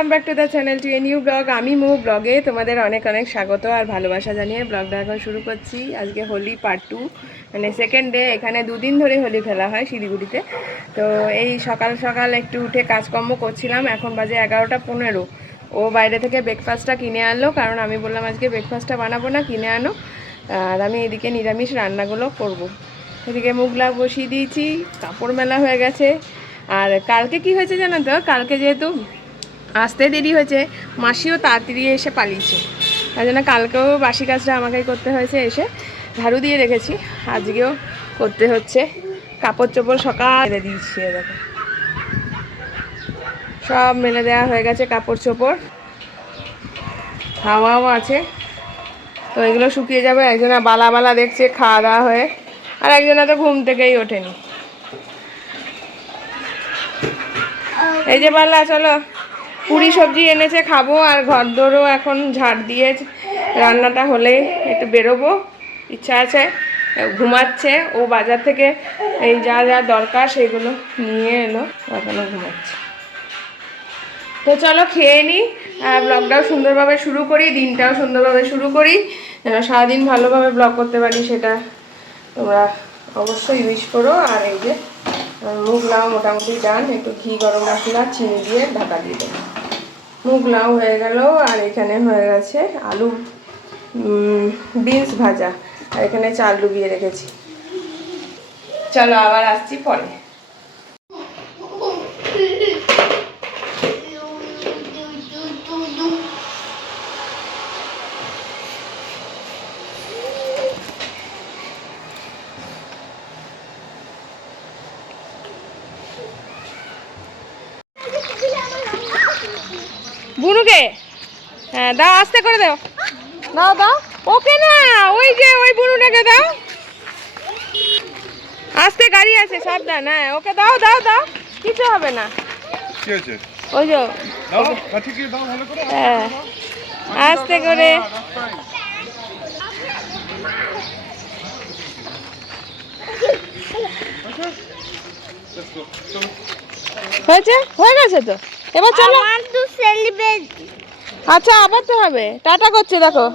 Welcome back to the channel to a new blog. আমি মৌ ব্লগে তোমাদের অনেক অনেক স্বাগত আর ভালোবাসা জানিয়ে ব্লগটা এখন শুরু করছি। আজকে হোলি পার্ট 2, মানে সেকেন্ড ডে। এখানে দুদিন ধরে হোলি খেলা হয় শিলিগুড়িতে। তো এই সকাল সকাল একটু উঠে কাজকর্ম করছিলাম। এখন বাজে 11:15। ও বাইরে থেকে ব্রেকফাস্টটা কিনে আনলো, কারণ আমি বললাম আজকে ব্রেকফাস্টটা বানাবো না, কিনে আনো। আর আমি এদিকে নিরামিষ রান্নাগুলো করব। এদিকে মুগলা বসিয়ে দিয়েছি, কাপড় মেলা হয়ে গেছে। আর কালকে কি হয়েছে জানো তো, কালকে যেহেতু আসতে দেরি হয়েছে, মাসিও তাড়াতাড়ি এসে পালিয়েছে, তাই জন্য কালকেও বাসি কাজটা আমাকেই করতে হয়েছে। এসে ঝাড়ু দিয়ে রেখেছি, আজকেও করতে হচ্ছে। কাপড় চোপড় সকাল মেলে দিয়েছি, দেখো সব মেলে দেওয়া হয়ে গেছে কাপড় চোপড়। হাওয়াও আছে, তো এগুলো শুকিয়ে যাবে। একজনা বালা বালা দেখছে খাওয়া দাওয়া হয়ে, আর একজনা তো ঘুম থেকেই ওঠেনি। এই যে বালা, চলো পুরি সবজি এনেছে, খাবো। আর ঘর দোরও এখন ঝাড় দিয়ে রান্নাটা হলে একটু বেরোবো, ইচ্ছা আছে। ঘুমাচ্ছে ও, বাজার থেকে এই যা যা দরকার সেগুলো নিয়ে এলো, এখনও ঘুমাচ্ছে। তো চলো খেয়ে নিই, আর ব্লগটাও সুন্দরভাবে শুরু করি, দিনটাও সুন্দরভাবে শুরু করি, যেন সারাদিন ভালোভাবে ব্লগ করতে পারি, সেটা তোমরা অবশ্যই উইশ করো। আর এই যে মুগ লাউ মোটামুটি ডান, একটু ঘি গরম মশলা চিনি দিয়ে ঢাকা দিয়ে দেবো। মুগ লাউ হয়ে গেল, আর এখানে হয়ে গেছে আলু বিনস ভাজা, আর এখানে চাল ডুবিয়ে রেখেছি। চলো আবার আসছি পরে। বুনুকে হ্যাঁ দাও, আস্তে করে দাও, দাও দাও। ওকে না, ওই যে ওই বুনুটাকে দাও, আস্তে, গাড়ি আছে, সাবধান। হ্যাঁ ওকে দাও দাও দাও, কিছু হবে না। ওই যে হ্যাঁ আস্তে করে। হয়েছে, হয়ে গেছে তো, এবার চলো। আচ্ছা আবার তো হবে, টাটা করছে দেখো,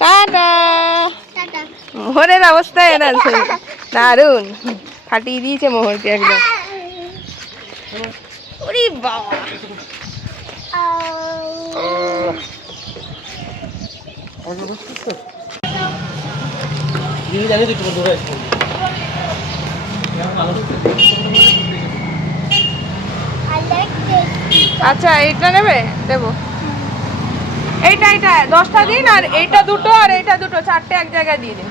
টাটা। মোহরের অবস্থা এরা দারুন, ফাটিয়ে দিয়েছে মোহরকে একদম। ওরে বাবা, আচ্ছা এইটা নেবে, দেবো। এইটা এইটা 10টা দিন, আর এইটা দুটো, আর এইটা দুটো, 4টে এক জায়গায় দিয়ে দিন।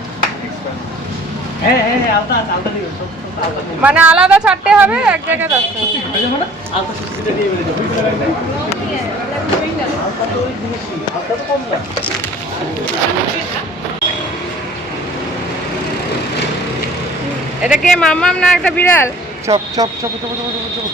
মানে আলাদা 4টে হবে, এক জায়গায় 10টা। এটা কে, মাম্মাম না একটা বিড়াল? Chop chop chop chop chop.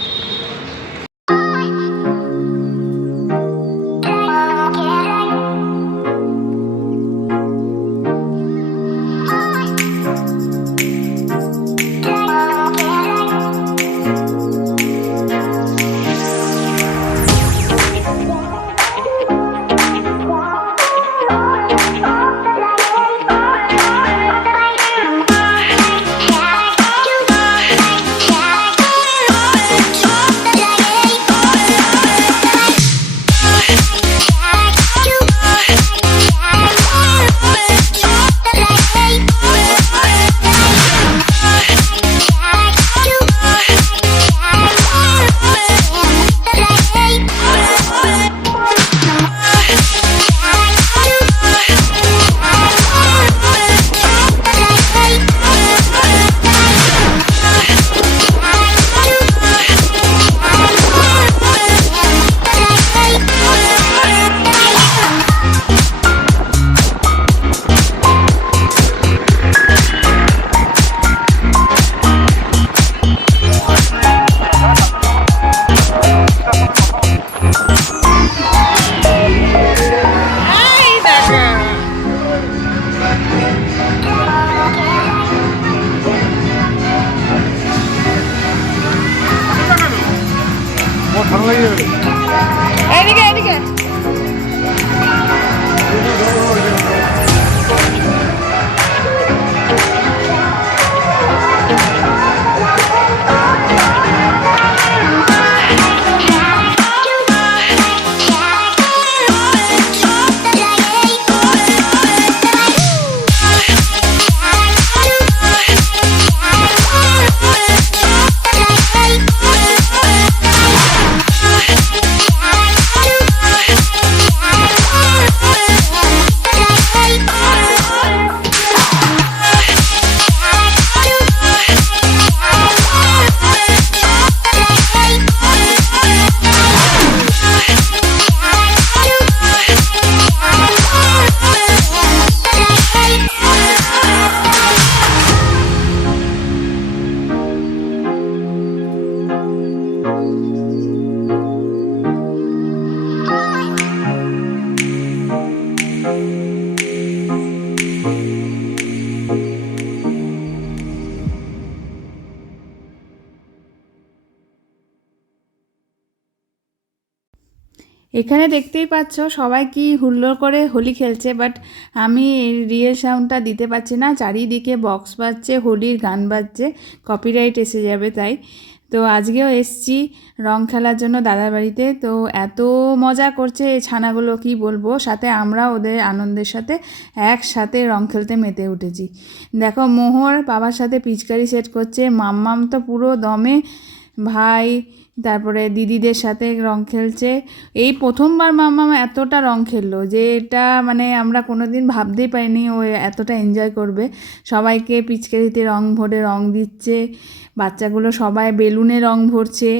এখানে দেখতেই পাচ্ছ সবাই কি হুল্লোড় করে হোলি খেলছে, বাট আমি রিয়েল সাউন্ডটা দিতে পারছি না। চারিদিকে বক্স বাজছে, হোলির গান বাজছে, কপিরাইট এসে যাবে তাই। তো আজকেও এসছি রং খেলার জন্য দাদার বাড়িতে। তো এত মজা করছে এই ছানাগুলো কি বলবো, সাথে আমরা ওদের আনন্দের সাথে একসাথে রং খেলতে মেতে উঠেছি। দেখো মোহর বাবার সাথে পিচকারি সেট করছে, মাম্মাম তো পুরো দমে, ভাই তারপরে দিদিদের সাথে রং খেলছে। এই প্রথমবার মাম্মা এতটা রং খেললো যে এটা মানে আমরা কোনো দিন ভাবতেই পারিনি ও এতটা এনজয় করবে। সবাইকে পিচকারিতে রং ভরে রং দিচ্ছে, বাচ্চাগুলো সবাই বেলুনে রং ভরছে।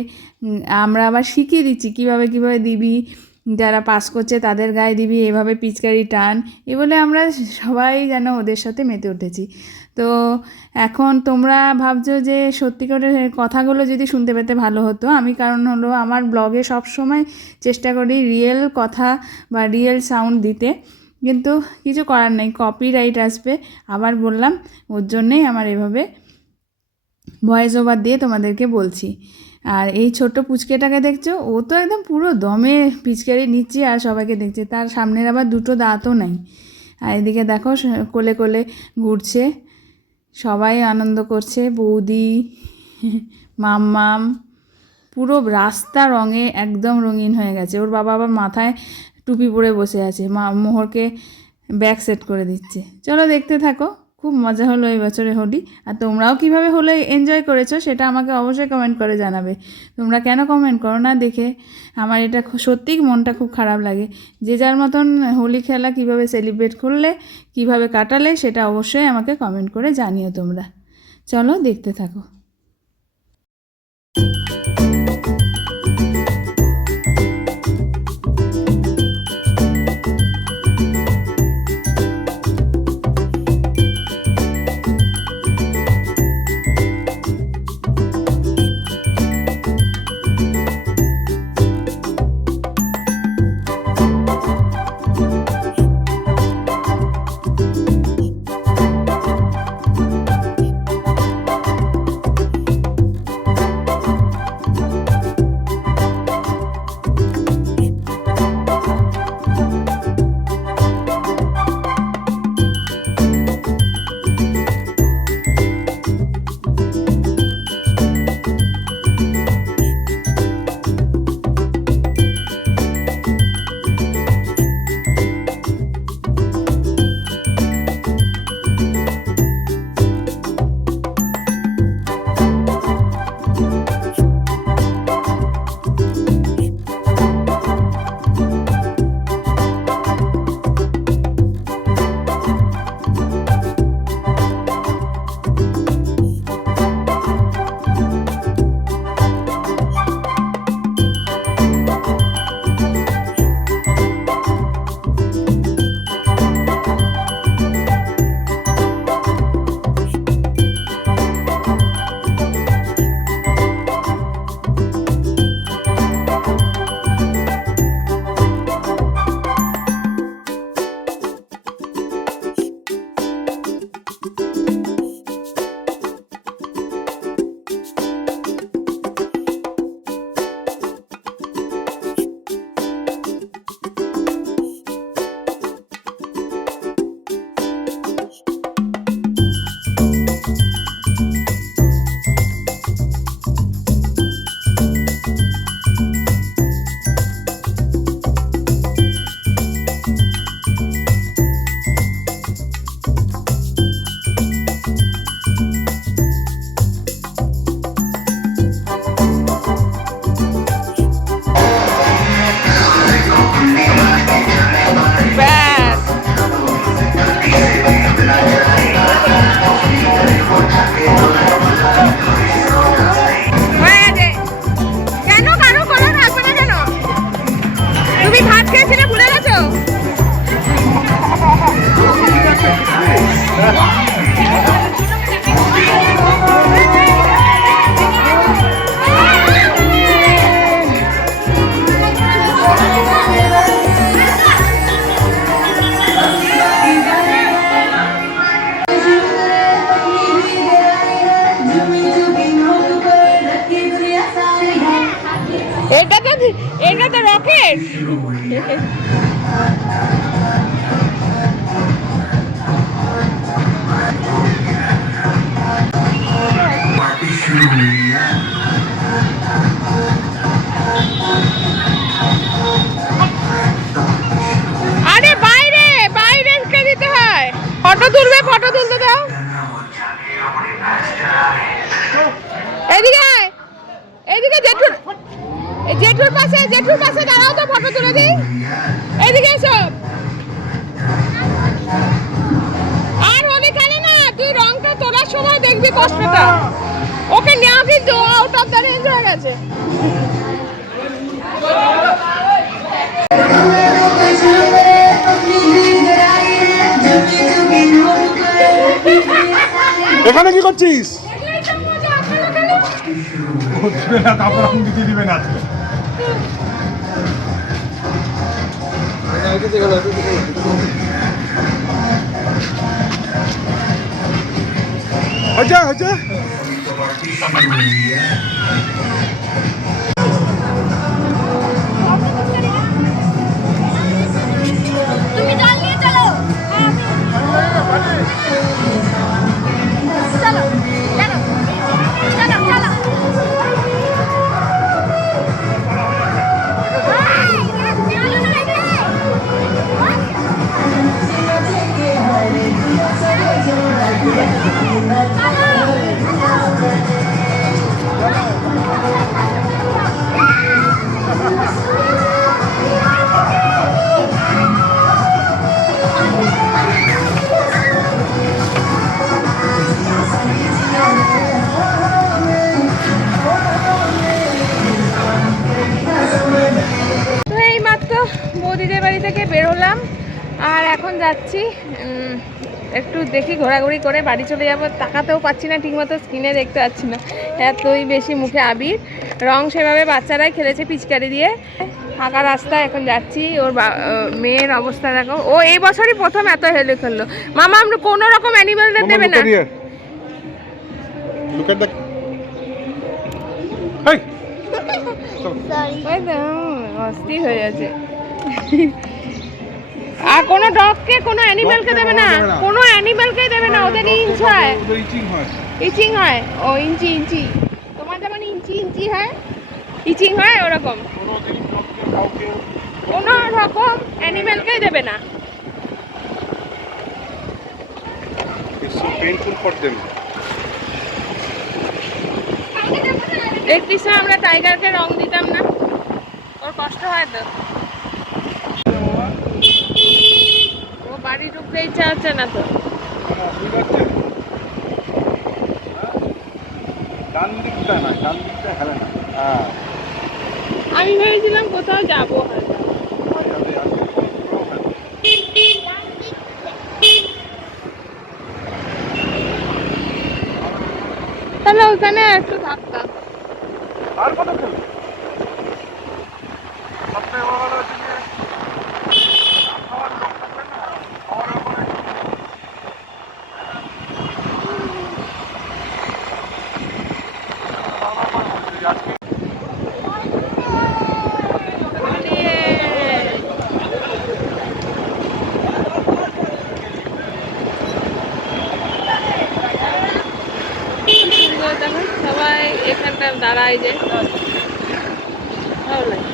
আমরা আবার শিখিয়ে দিচ্ছি কীভাবে কীভাবে দিবি, যারা পাস করছে তাদের গায়ে দিবি, এভাবে পিচকারি টান। এ বলে আমরা সবাই যেন ওদের সাথে মেতে উঠেছি। তো এখন তোমরা ভাবছো যে সত্যি করে কথাগুলো যদি শুনতে পেতে ভালো হতো। আমি কারণ হলো আমার ব্লগে সব সময় চেষ্টা করি রিয়েল কথা বা রিয়েল সাউন্ড দিতে, কিন্তু কিছু করার নেই, কপিরাইট আসবে। আবার বললাম, ওর জন্যেই আমার এভাবে ভয়েস ওভার দিয়ে তোমাদেরকে বলছি। আর এই ছোট্ট পুচকেটাকে দেখছো, ও তো একদম পুরো দমে পিচকারি নিচ্ছে আর সবাইকে দেখছে। তার সামনের আবার দুটো দাঁতও নাই। আর এদিকে দেখো কোলে কোলে ঘুরছে, সবাই আনন্দ করছে, বৌদি, মাম্মাম। পুরো রাস্তা রঙে একদম রঙিন হয়ে গেছে। ওর বাবা আবার মাথায় টুপি পরে বসে আছে, মোহরকে ব্যাগ সেট করে দিচ্ছে। চলো দেখতে থাকো, খুব মজা হলো এই বছরে হোলি। আর তোমরাও কীভাবে হোলি এনজয় করেছো সেটা আমাকে অবশ্যই কমেন্ট করে জানাবে। তোমরা কেন কমেন্ট করো না দেখে আমার এটা সত্যিই মনটা খুব খারাপ লাগে। যে যার মতন হোলি খেলা কীভাবে সেলিব্রেট করলে, কীভাবে কাটালে, সেটা অবশ্যই আমাকে কমেন্ট করে জানিও তোমরা। চলো দেখতে থাকো। দেখবি কষ্টটা, ওকে নেওয়া কিন্তু আউট অফ দ্য রেঞ্জ হয়ে গেছে। এখানে কি করছিস? তারপর আমি দিতে দিবে না আজকে। হচ্ছে হচ্ছে তুমি জল নিয়ে চলো। চলো চলো চলো চলো। তো এই মাত্র বৌদিদের বাড়ি থেকে বেরোলাম আর এখন যাচ্ছি একটু দেখি ঘোরাঘুরি করে বাড়ি চলে যাবো। তাকাতেও পাচ্ছি না ঠিকমতো, স্ক্রিনে দেখতে পাচ্ছি না, এতই বেশি মুখে আবির। রং সেভাবে বাচ্চারাই খেলেছে পিচকারি দিয়ে। ফাঁকা রাস্তায় এখন যাচ্ছি। ওর মেয়ের অবস্থা দেখো, ও এই বছরই প্রথম এত হেলে খেললো। মামা আমরা কোনো রকম অ্যানিমেলদের দেবে না। ওই তো, অস্থির হয়ে আছে। আর কোনো ডগকে কোনো অ্যানিমেলকে দেবে না, কোনো অ্যানিমেলকে দেবে না, ওদের ইঞ্চ হয়, ইচিং হয়। ও ইঞ্চি ইঞ্চি, তোমার যেমন ইঞ্চি ইঞ্চি হয়, ইচিং হয়, ওরকম কোনো রকম অ্যানিমেলকে দেবে না। দেখতিস না আমরা টাইগারকে রং দিতাম না, ওর কষ্ট হয় তো। ও বাড়ি ঢুকতে ইচ্ছা হচ্ছে না তো। আমি ভেবেছিলাম কোথাও যাবো হয়তো। তাহলে ওখানে একটু থাকতাম। আর কত খেলবে? সবথেকে বড় কথা হচ্ছে যে খাওয়ার লোক থাকবে না, খাওয়ার ব্যাপারে আজকে দেখো সবাই এখানটা দাঁড়ায় যে, ভালো লাগে।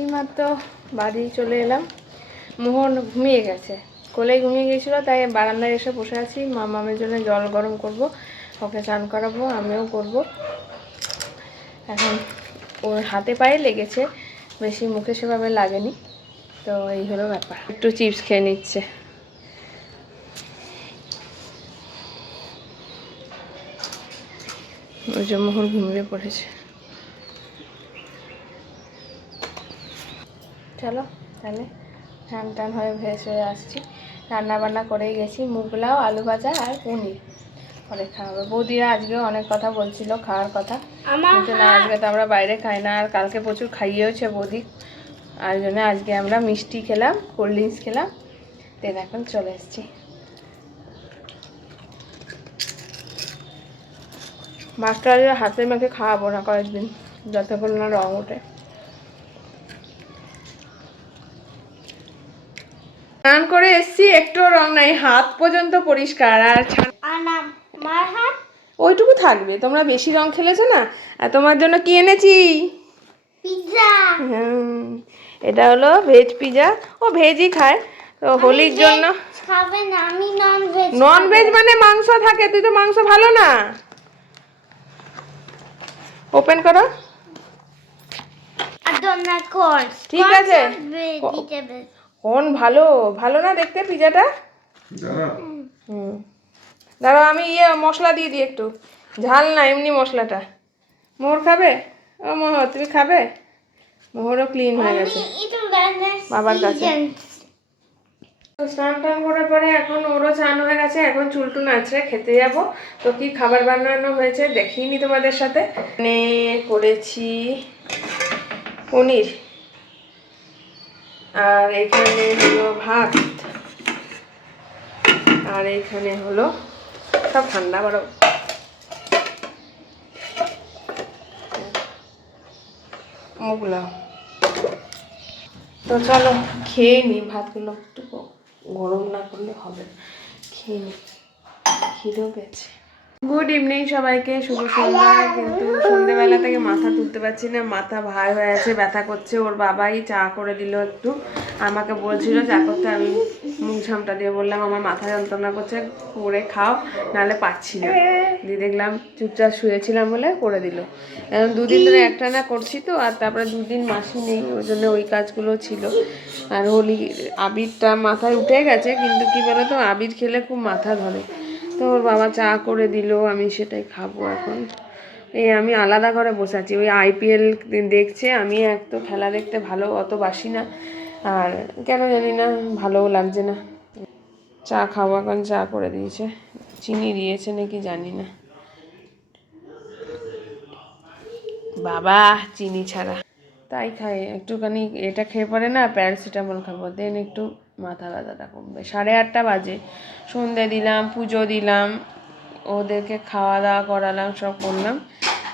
এইমাত্র বাড়ি চলে এলাম। মোহন ঘুমিয়ে গেছে, কোলে ঘুমিয়ে গিয়েছিলো, তাই বারান্দায় এসে বসে আছি। মামামের জন্য জল গরম করব, ওকে স্নান করাবো, আমিও করব। এখন ওর হাতে পায়ে লেগেছে, বেশি মুখে সেভাবে লাগেনি। তো এই হলো ব্যাপার। একটু চিপস খেয়ে নিচ্ছে। ওই যে মোহন ঘুমিয়ে পড়েছে। চলো তাহলে স্নান টান হয়ে ফ্রেশ হয়ে আসছি। রান্না বান্না করেই গেছি, মুগলাও, আলু ভাজা আর পনির। পরে খাওয়াবে। বৌদিরা আজকেও অনেক কথা বলছিল খাওয়ার কথা, আমার কিন্তু না, আজকে তো আমরা বাইরে খাই না, আর কালকে প্রচুর খাইয়েওছে বৌদি, আর জন্য আজকে আমরা মিষ্টি খেলাম, কোল্ড ড্রিঙ্কস খেলাম, দেন এখন চলে এসেছি। মাস্টারের হাতে মেখে খাওয়াবো না কয়েকদিন, যতক্ষণ না রং ওঠে। স্নান করে এসছি, একটু রং নাই, হাত পর্যন্ত পরিষ্কার, আর মার হাত ওইটুকু থাকবে। তোমরা বেশি রং খেলেছো না, আর তোমার জন্য কি এনেছি, পিৎজা। এটা হলো ভেজ পিজা। ও ভেজই খায়, তো হোলির জন্য। খাবে না, আমি নন ভেজ। নন ভেজ মানে মাংস থাকে, তুই তো মাংস ভালো না। ওপেন করো। আদনা কোর্স ঠিক আছে। ভেজিটেবল। কোন ভালো, ভালো না দেখতে পিজাটা। দাঁড়াও আমি মশলা দিয়ে দিই একটু, ঝাল না এমনি মশলাটা। মোহর খাবে? ও মোহর তুমি খাবে? মোহরও ক্লিন হয়ে গেছে বাবার কাছে। তো স্নান টান করার পরে এখন ওরও চান হয়ে গেছে, এখন চুলটুন আছে, খেতে যাব। তো কি খাবার বানানো হয়েছে দেখিনি তোমাদের সাথে। মানে করেছি পনির, আর এখানে হলো ভাত, আর এখানে হলো সব ঠান্ডা বরফ। মুগলা। তো চলো খেয়ে নি, ভাতগুলো একটু গরম না করলে হবে, খেয়ে নি, খিদেও পেয়েছে। গুড ইভিনিং সবাইকে, শুভ সন্ধ্যা। কিন্তু সন্ধ্যেবেলা থেকে মাথা তুলতে পারছি না, মাথা ভার হয়ে আছে, ব্যথা করছে। ওর বাবাই চা করে দিল একটু, আমাকে বলছিল চা করতে, আমি মুখ ঝামটা দিয়ে বললাম আমার মাথা যন্ত্রণা করছে, করে খাও, নাহলে পাচ্ছি না। দিয়ে দেখলাম চুপচাপ শুয়েছিলাম বলে করে দিল। এখন দুদিন ধরে একটানা করছি তো, আর তারপরে দুদিন মাসি নেই, ওই জন্য ওই কাজগুলো ছিল। আর হোলি আবিরটা মাথায় উঠে গেছে, কিন্তু কি বলতো আবির খেলে খুব মাথা ধরে। তো ওর বাবা চা করে দিল, আমি সেটাই খাবো এখন। এই আমি আলাদা ঘরে বসে আছি, ওই IPL দেখছে, আমি এক তো খেলা দেখতে ভালো অত বাসি না, আর কেন জানি না ভালোও লাগছে না। চা খাবো এখন, চা করে দিয়েছে, চিনি দিয়েছে নাকি জানি না, বাবা চিনি ছাড়া। তাই খাই একটুখানি, এটা খেয়ে পরে না প্যারাসিটামল খাবো, দেন একটু মাথা ব্যথাটা কমবে। 8:30 বাজে, সন্ধে দিলাম, পুজো দিলাম, ওদেরকে খাওয়া দাওয়া করালাম, সব করলাম।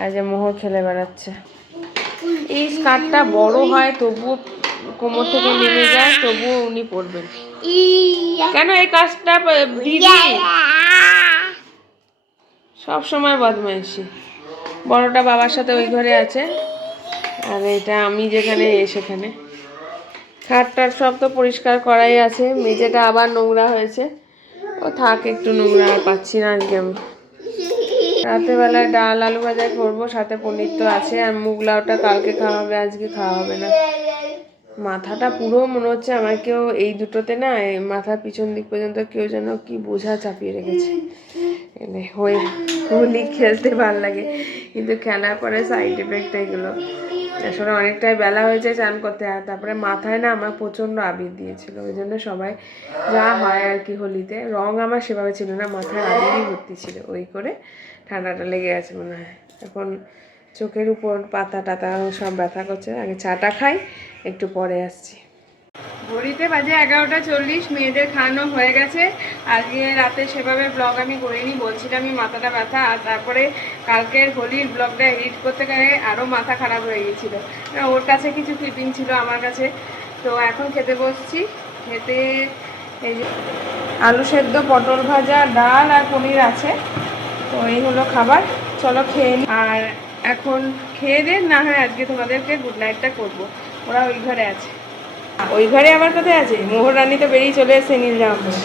আর যে মোহর খেলে বেড়াচ্ছে। এই স্কার্টটা বড় হয় তবুও কোমর থেকে নেমে যায়, তবুও উনি পরবেন কেন? এই কাজটা দিদি সব সময় বদমাইশি। বড়টা বাবার সাথে ওই ঘরে আছে, আর এটা আমি যেখানে সেখানে। খাটটার সব তো পরিষ্কার করাই আছে, মেঝেটা আবার নোংরা হয়েছে। ও থাক, একটু নোংরা আর পাচ্ছি না আজকে আমি। রাতেরবেলায় ডাল আলু ভাজা করবো, সাথে পনির তো আছে, আর মুগ লাউটা কালকে খাওয়া হবে, আজকে খাওয়া হবে না। মাথাটা পুরো মনে হচ্ছে আমার কেউ এই দুটোতে না, মাথার পিছন দিক পর্যন্ত কেউ যেন কি বোঝা চাপিয়ে রেখেছে। হোলি খেলতে ভালো লাগে, কিন্তু খেলার পরে সাইড এফেক্ট এগুলো। আসলে অনেকটাই বেলা হয়েছে চান করতে, আর তারপরে মাথায় না আমার প্রচণ্ড আবির দিয়েছিল, ওই জন্য সবাই যা হয় আর কি হোলিতে, রং আমার সেভাবে ছিল না, মাথায় আবিরই ভর্তি ছিল, ওই করে ঠান্ডাটা লেগে গেছে মনে হয়। এখন চোখের উপর পাতা টাতা সব ব্যথা করছে। আগে চাটা খাই, একটু পরে আসছি। ঘড়িতে বাজে 11:40, মেয়েদের খাওয়ানো হয়ে গেছে। আজকে রাতে সেভাবে ব্লগ আমি করিনি, বলছিলাম আমি মাথাটা ব্যথা, আর তারপরে কালকের হোলির ব্লগটা এডিট করতে গেলে আরও মাথা খারাপ হয়ে গিয়েছিলো। ওর কাছে কিছু ক্লিপিং ছিল, আমার কাছে। তো এখন খেতে বসছি, খেতে এই যে আলু সেদ্ধ, পটল ভাজা, ডাল আর পনির আছে। তো এই হলো খাবার, চলো খেয়ে নিই। আর এখন খেয়ে দে না হয় আজকে তোমাদেরকে গুড নাইটটা করবো। ওরা ওই ঘরে আছে। ওই ঘরে আবার কোথায় আছে? মোহর রানী তো বেরিয়ে চলে এসেছে নীল জামা পরে,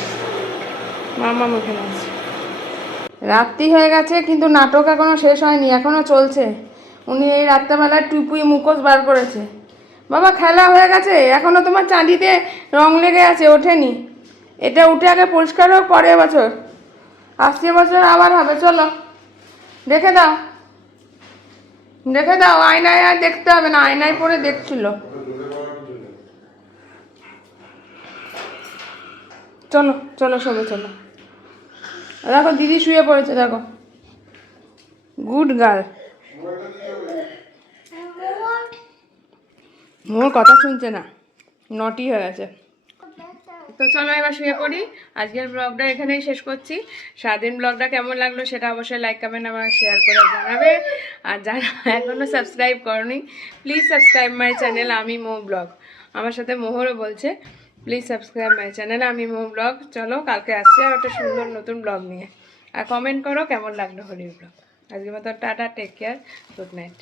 মামা ওখানে আছে। রাত্রি হয়ে গেছে, কিন্তু নাটক এখনও শেষ হয়নি, এখনও চলছে। উনি এই রাত্রেবেলায় টুপুই মুখোশ বার করেছে। বাবা খেলা হয়ে গেছে, এখনও তোমার চাঁদিতে রং লেগে আছে, ওঠেনি। এটা উঠে আগে পরিষ্কার হোক, পরের বছর, আসছে বছর আবার হবে। চলো দেখে দাও, দেখে দাও, আয়নায় আর দেখতে হবে না, আয়নায় পরে দেখছিল। চলো চলো সবে চলো। দেখো দিদি শুয়ে পড়েছে, দেখো গুড গার্ল। মোর কথা শুনছে না, নটি হয়ে গেছে। তো চলো এবার শুয়ে পড়ি। আজকের ব্লগটা এখানেই শেষ করছি। সারাদিন ব্লগটা কেমন লাগলো সেটা অবশ্যই লাইক কমেন্ট আমার শেয়ার করে জানাবে। আর যারা এখনও সাবস্ক্রাইব করনি, প্লিজ সাবস্ক্রাইব মাই চ্যানেল আমি মৌ ব্লগ। আমার সাথে মোহরও বলছে প্লিজ সাবস্ক্রাইব মাই চ্যানেল আমি মৌ ব্লগ। চলো কালকে আসছি আর একটা সুন্দর নতুন ব্লগ নিয়ে। আর কমেন্ট করো কেমন লাগলো হোলির ব্লগ। আজকের মতো tata, take care, good night.